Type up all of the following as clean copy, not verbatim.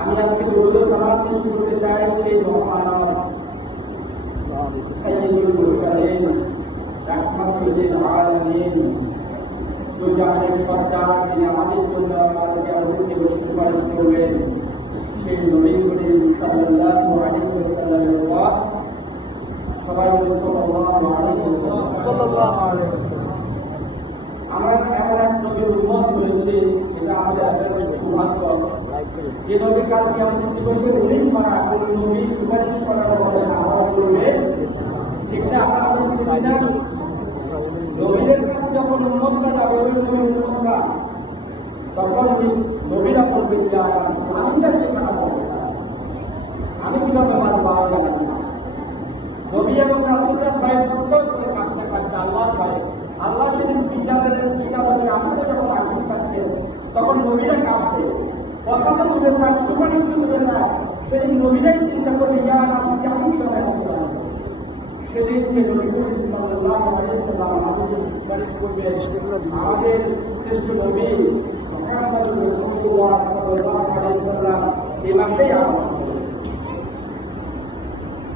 আমি আজকে দুরূদ সালাত পেশ করতে চাই সেই মহামানব সাইয়্যিদুল মুরসালিন রাহমাতুল লিল আলামিন जो जाने সরকার যিনি আমাদের জন্য আমাদেরকে অবতীর্ণ করে সুপারিশ করবেন সেই নবী করিম সাল্লাল্লাহু আলাইহি ওয়াসাল্লামের পর সবাই সাল্লাল্লাহু আলাইহি ওয়াসাল্লাম আমরা এমন এক নবীর উম্মত হয়েছে এটা আমাদের আসলে সৌভাগ্য যে নবী কাল কিয়ামত দিবসে উনি ছাড়া কোন নবী সুপারিশ করার ব্যাপারে আহ্বান করবে ঠিক না আমরা তো শুনছি না নবীদের কাছে যখন উম্মতরা যাবে ওই নবীর উম্মতরা তখন নবীরা বলবে যে আমি কাছে আমি কিভাবে মানবো নবী এবং রাসূলরা ভয় প্রত্যেক করে কাটতে কাটতে আল্লাহর ভয়ে আল্লাহ সেদিন বিচারের আসলে যখন আসিন থাকবে তখন নবীরা কাঁদবে কথা তো বুঝে না সুপারিশ তো বুঝে না সেদিন নবীরাই চিন্তা করবে ইয়া নাফসি আমি কিভাবে আসবো সেদিন যে নবী করিম সাল্লাল্লাহু আলাইহি ওয়াসাল্লাম আমাদের সুপারিশ করবে আমাদের শ্রেষ্ঠ নবী মুহাম্মদ রাসূলুল্লাহ সাল্লাল্লাহু আলাইহি ওয়াসাল্লাম এই মাসেই আগমন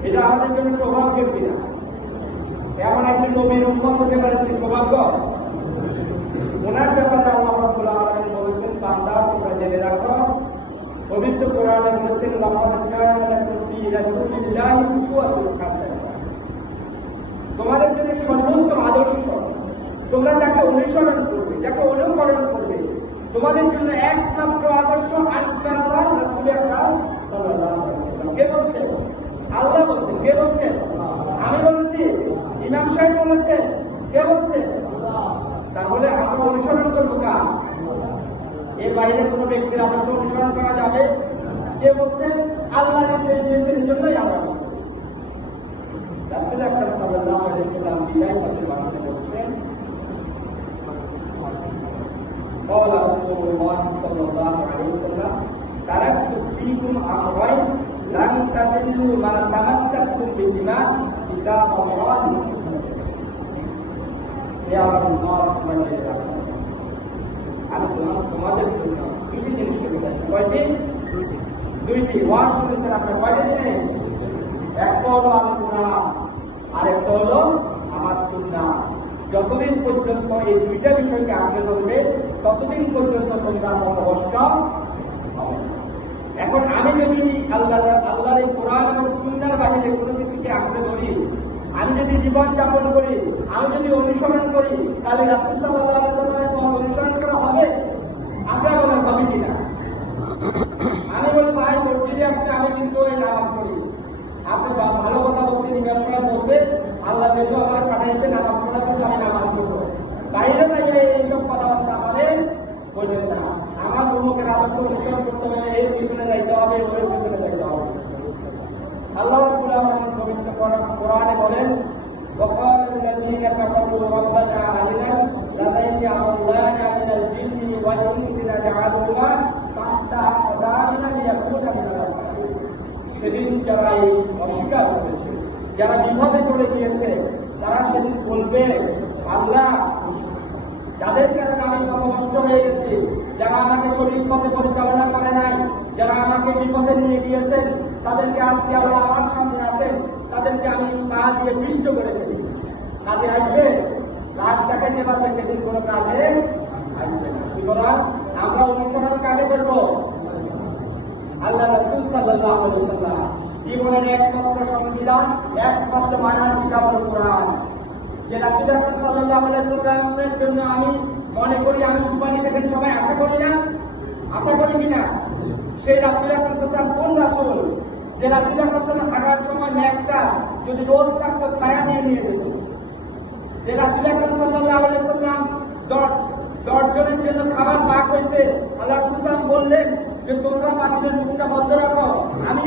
এটা আমাদের জন্য সৌভাগ্যের দিন এমন একজন নবীর উম্মত হতে পারছে সৌভাগ্য ওনার ব্যাপারে আল্লাহ রাব্বুল আলামিন বলেছেন বান্দা তোমরা জেনে রাখো পবিত্র কোরআনে বলেছেন লাকাদ কানা লাকুম ফি রাসূলিল্লাহি উসওয়াতুন হাসানাহ তোমাদের জন্য সর্বোত্তম আদর্শ তোমরা যাকে অনুসরণ করবে যাকে অনুকরণ করবে তোমাদের জন্য একমাত্র আদর্শ আল্লাহ রাসূলের আকরাম সাল্লাল্লাহু আলাইহি ওয়াসাল্লাম কে বলছেন আল্লাহ বলছেন কে বলছেন আমি বলছি ইমাম সাহেব বলেছেন কে বলছেন তাহলে আমরা অনুসরণ করবো কার এর বাইরে কোনো ব্যক্তির আদর্শ অনুসরণ করা যাবে কে বলছেন আল্লাহ নির্দেশ দিয়েছেন এই জন্যই আমরা বলছি রাসূল আকরাম সাল্লাল্লাহু আলাইহি ওয়াসাল্লাম বিদায় হতে ভাষণে বলছেন قال رسول الله صلى الله عليه وسلم تركت فيكم أمرين لن تضلوا ما تمسكتم بهما كتاب الله يا رب الله আমি তোমাদের জন্য দুটি জিনিস বলেছি কয়টি দুইটি ওয়াজ শুনেছেন আপনার কয়টি জিনিস একটা হলো আল কোরআন আর একটা হলো আমার সুন্নাহ যতদিন পর্যন্ত এই দুইটা বিষয়কে আঁকড়ে ধরবে ততদিন পর্যন্ত তোমরা পথভ্রষ্ট হবে এখন আমি যদি আল্লাহর এই কোরআন এবং সুন্নাহর বাইরে কোনো কিছুকে আঁকড়ে ধরি আমি যদি জীবন যাপন করি আমি যদি অনুসরণ করি তাহলে রাসূল সাল্লাল্লাহু আলাইহি ওয়াসাল্লামের পথ অনুসরণ করা হবে আমরা বলেন হবে কিনা আমি বলি ভাই মসজিদে আসতে আমি কিন্তু এই নামাজ পড়ি আপনি ভালো কথা বলছেন ইমাম সাহেব বলছে আল্লাহ যেহেতু আমার পাঠাইছে নামাজ পড়ার জন্য আমি নামাজ পড়বো বাইরে যাইয়ে এইসব কথাবার্তা আমাদের বলবেন না আমার উম্মতের আদর্শ অনুসরণ করতে হবে এর পিছনে যাইতে হবে ওর পিছনে যাইতে হবে আল্লাহ রাব্বুল আলামিন পবিত্র কোরআনে বলেন وقال الذين كفروا ربنا أرنا الذين أضلانا من الجن والإنس نجعلهما تحت أقدامنا ليكونا من الأسفلين সেদিন যারা এই অস্বীকার করেছে যারা বিপদে চলে গিয়েছে তারা সেদিন বলবে আল্লাহ যাদের কারণে আমি পথভ্রষ্ট হয়ে গেছি যারা আমাকে সঠিক পথে পরিচালনা করে নাই যারা আমাকে বিপদে নিয়ে গিয়েছেন তাদেরকে আজকে আল্লাহ আমার সামনে আছেন তাদেরকে আমি পা দিয়ে পৃষ্ঠ করে ফেলি কাজে আসবে রাত দেখাতে পারবে সেদিন কোনো কাজে আসবে না সুতরাং আমরা অনুসরণ কাকে করবো আল্লাহ রাসূল সাল্লাল্লাহু আলাইহি ওয়াসাল্লাম জীবনের একমাত্র সংবিধান একমাত্র মানার কিতাব হল কোরআন যে রাসূল সাল্লাল্লাহু আলাইহি ওয়াসাল্লামের জন্য আমি মনে করি আমি সুপারিশ এখানে সবাই আশা করি না, আশা করি কিনা? সেই রাসূল আকরাম সাল্লাল্লাহু আলাইহি ওয়াসাল্লাম কোন রাসূল যে রাসূল আকরাম সাল্লাল্লাহু আলাইহি ওয়াসাল্লাম হাঁটার সময় মেঘটা যদি রোদ থাকতো ছায়া নিয়ে নিয়ে যেত? যে রাসূল আকরাম সাল্লাল্লাহু আলাইহি ওয়াসাল্লাম 10 জনের জন্য খাবার পাক হয়েছে, আল্লাহ রাসূল সাল্লাল্লাহু বললেন যে তোমরা পাখিদের মুখটা বন্ধ রাখো, আমি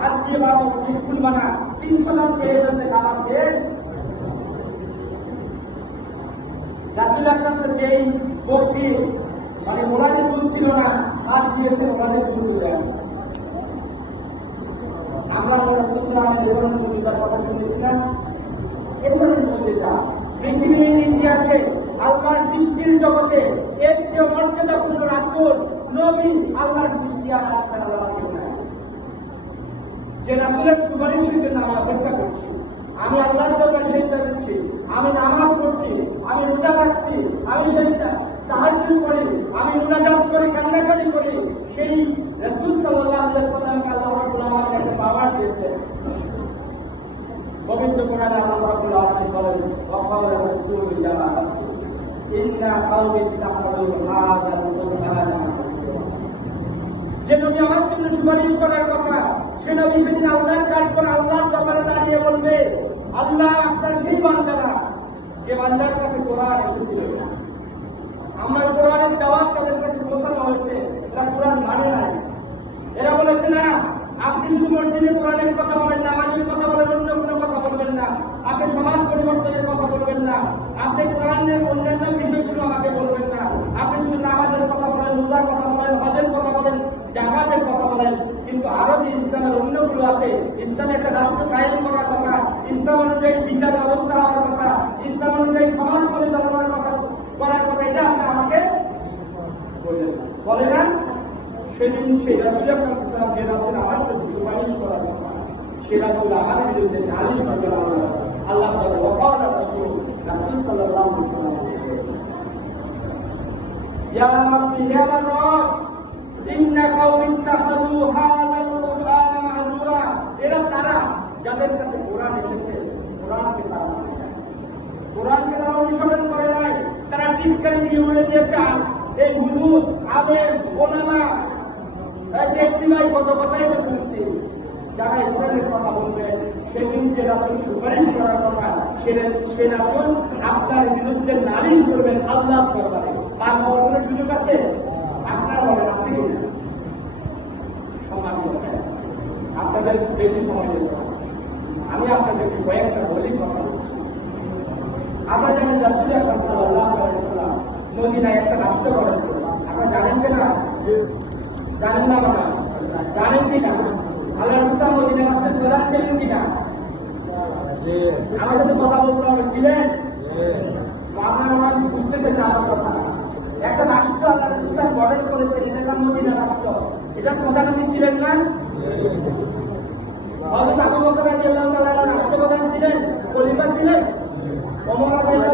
হাত দিয়ে বাড়াবো বিলকুল বানা 300 জন খেয়ে ফেলছে খাবার শেষ। রাসূল আকরাম যেই বকরি মানে ওনাদের দুধ ছিল না, হাত দিয়েছে ওনাদের দুধ চলে আসে। আমরা কথা শুনেছিলাম এখানে বলতে যা পৃথিবীর ইতিহাসে আল্লাহর সৃষ্টির জগতে এর যে মর্যাদাপূর্ণ রাসূল নবী আল্লাহর সৃষ্টি আর আপনার আল্লাহ যে রাসূলের সুপারিশের জন্য আমরা অপেক্ষা করছি। আমি আল্লাহর দরবারে সেজদা দিচ্ছি, আমি নামাজ পড়ছি, আমি রোজা রাখছি, আমি সেজদা তাহাজ্জুদ করি, আমি মুনাজাত করি, কান্নাকাটি করি, সেই রাসূল সাল্লাল্লাহু আলাইহি ওয়াসাল্লামকে আল্লাহ রাব্বুল আলামিন একটা পাওয়ার দিয়েছেন। পবিত্র কোরআনে আল্লাহ রাব্বুল আলামিন বলেন ওয়াকালা রাসূলুল্লাহ ইন্না কাওমি ইত্তাখাযু হাযাল কুরআনা, যে নবী আমার জন্য সুপারিশ করার কথা সে নবী সেদিন আল্লাহর কাজ করে আল্লাহর দরবারে দাঁড়িয়ে বলবে আল্লাহ আপনার সেই বান্দারা যে বান্দার কাছে কোরআন এসেছিল, আমার কোরআনের দাওয়াত তাদের কাছে পৌঁছানো হয়েছে, এরা কোরআন মানে নাই। এরা বলেছে না আপনি শুধু মসজিদে কোরআনের কথা বলেন, নামাজের কথা বলেন, অন্য কোনো কথা বলবেন না, আপনি সমাজ পরিবর্তনের কথা বলবেন না, আপনি কোরআনের অন্যান্য বিষয়গুলো আমাকে বলবেন না, আপনি শুধু নামাজের কথা বলেন, রোজার কথা বলেন, হজের কথা বলেন, জাকাতের কথা বলেন, কিন্তু আরো যে ইসলামের অন্যগুলো আছে, ইসলামে একটা রাষ্ট্র কায়েম করার কথা, ইসলাম অনুযায়ী বিচার ব্যবস্থা হওয়ার কথা, ইসলাম অনুযায়ী সমাজ পরিচালনার কথা করার কথা, এটা আপনি আমাকে বলে না। সেদিন সেই রাসূল আকরাম সাল্লাল্লাহু আলাইহি ওয়াসাল্লাম আমার জন্য সুপারিশ করার কথা, সে রাসূল আমার বিরুদ্ধে নালিশ করবেন আল্লাহ তাআলা ওয়াকালা রাসূল সাল্লাল্লাহু আলাইহি ওয়াসাল্লাম ইয়া রাব্বি ইয়া রাব্ব ইন্না কাওমি ইত্তাখাযু হাযাল কুরআনা মাহজুরা, এরা তারা যাদের কাছে কোরআন এসেছে কোরআনকে তারা অনুসরণ করে নাই, তারা টিপকারি দিয়ে উড়ে দিয়েছে। এই হুজুর আলেম ওলামা দেখছি ভাই কত কথাই তো শুনছি, যারা এই ধরনের কথা বলবেন সেদিন যে রাসূল সুপারিশ করার কথা সে রাসূল আপনার বিরুদ্ধে নালিশ করবেন আল্লাহর দরবারে। তার হওয়ার কোনো সুযোগ আছে? আপনারা বলেন আছে কি? আপনাদের বেশি সময় দেব, আমি আপনাদেরকে কয়েকটা বলি কথা বলছি। আমরা জানেন রাসূল আকরাম সাল্লাল্লাহু আলাইহি ওয়াসাল্লাম মদিনায় একটা রাষ্ট্র গঠন করেছেন। আপনারা জানেন না? জানেন না বাবা? জানেন কিনা? আল্লাহ রাসূল মদিনা রাষ্ট্রের প্রধান ছিলেন কিনা? আমার সাথে কথা বলতে হবে, ছিলেন? আপনারা বুঝতেছেন না আমার কথা। একটা রাষ্ট্র আল্লাহ রাসূল গঠন করেছেন, এটার নাম মদিনা রাষ্ট্র। এটার প্রধান কি ছিলেন না? হযরত আবু বকর রাদিয়াল্লাহু তাআলা রাষ্ট্রপ্রধান ছিলেন, খলিফা ছিলেন। ওমর রাদিয়াল্লাহু